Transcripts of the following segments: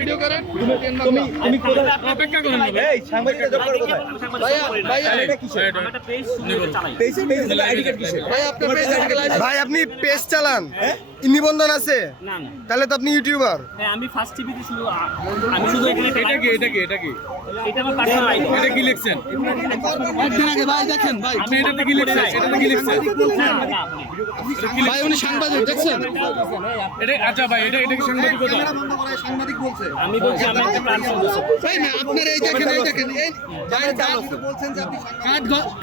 Video করেন তুমি অপেক্ষা করুন এই সাংবাদিকরা জব করে কোথায় ভাইয়া এটা কিসের একটা পেজ চালাই পেজের আইডি কার্ড কিসের ভাই আপনার পেজ আইডি কার্ড ভাই আপনি পেজ চালান নিবন্ধন আছে না না তাহলে তো আপনি ইউটিউবার হ্যাঁ আমি ফার্স্ট টিভিতে শুধু আমি শুধু এখানে এটা কি এটা আমার পার্সোনাল আইডি এটা কি লিখছেন একদিন আগে ভাই দেখেন ভাই আপনি এটাতে কি লিখছেন ভাই উনি সাংবাদিক দেখছেন এটা আচ্ছা ভাই এটা কি সাংবাদিকতা ক্যামেরা বন্ধ করে সাংবাদিক বলছে আমি বলছি আমি একটা প্ল্যাটফর্ম বলছি ভাই না আপনারা এই দেখেন এই ভাই আপনি বলছেন যে আপনি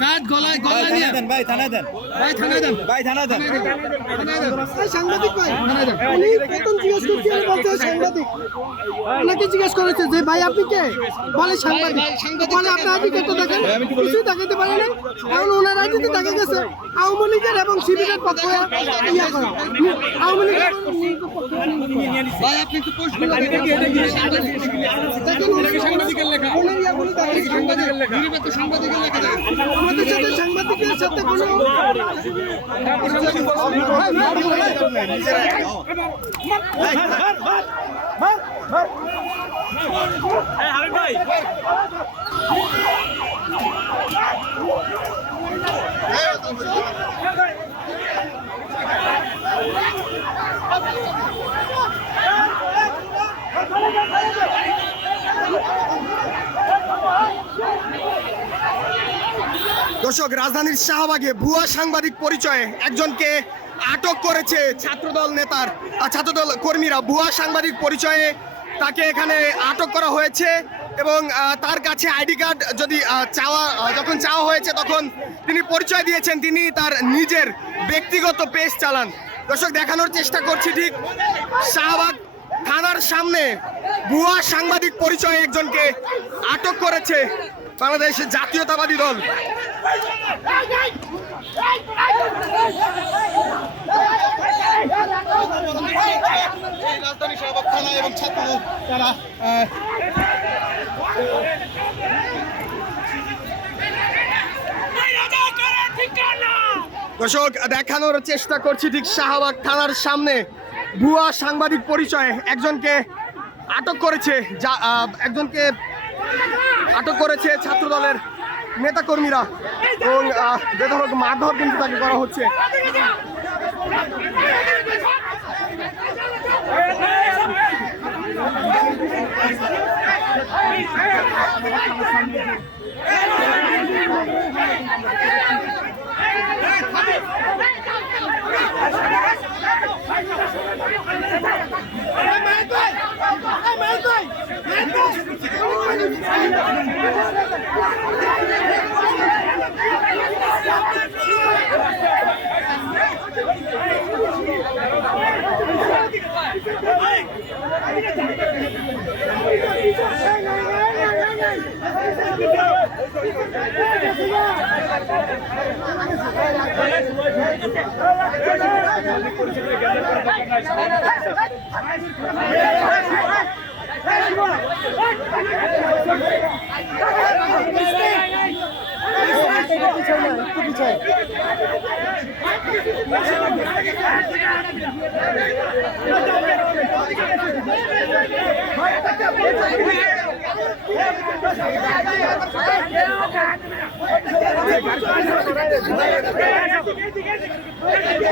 কাট গলায় নিয়ে দেন ভাই থানায় দেন সাংবাদিক উনি প্রথম জিজ্ঞেস করছেন বলতে সাংবাদিক ওনাকে জিজ্ঞেস করেছে যে ভাই আপনি কে বলে সাংবাদিক বলে আপনার আইডি কার্ডটা দেখেন কিছু দেখাতে পারে না কারণ ওনার আইডিতে দেখা গেছে আওয়ামী লীগের এবং শিবিরের পক্ষে ইয়া করে আওয়ামী লীগের ভাই আপনি একটু পোস্টগুলো দেখেন এটা কি সাংবাদিকের লেখা ওনার ইয়াগুলো দেখেন সাংবাদিকের লেখা নির্বাচিত সাংবাদিকের লেখা আমাদের সাথে সাংবাদিকের সাথে কোনো দর্শক রাজধানীর শাহবাগে ভুয়া সাংবাদিক পরিচয়ে একজনকে আটক করেছে ছাত্রদল কর্মীরা ভুয়া সাংবাদিক পরিচয়ে তাকে এখানে আটক করা হয়েছে এবং তার কাছে আইডি কার্ড যখন চাওয়া হয়েছে তখন তিনি পরিচয় দিয়েছেন তিনি তার নিজের ব্যক্তিগত পেজ চালান। দর্শক দেখানোর চেষ্টা করছি ঠিক শাহবাগ থানার সামনে ভুয়া সাংবাদিক পরিচয়ে একজনকে আটক করেছে বাংলাদেশ জাতীয়তাবাদী দল। রাজধানী শাহবাগ থানা এবং ছাত্রদল তারা দর্শক দেখানোর চেষ্টা করছি ঠিক শাহবাগ থানার সামনে ভুয়া সাংবাদিক পরিচয়ে একজনকে আটক করেছে ছাত্রদলের নেতাকর্মীরা এবং বেধড়ক মারধর কিন্তু তাকে করা হচ্ছে।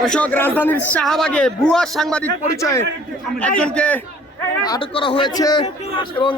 দর্শক রাজধানীর শাহবাগে ভুয়া সাংবাদিক পরিচয়ে একজনকে আটক করা হয়েছে এবং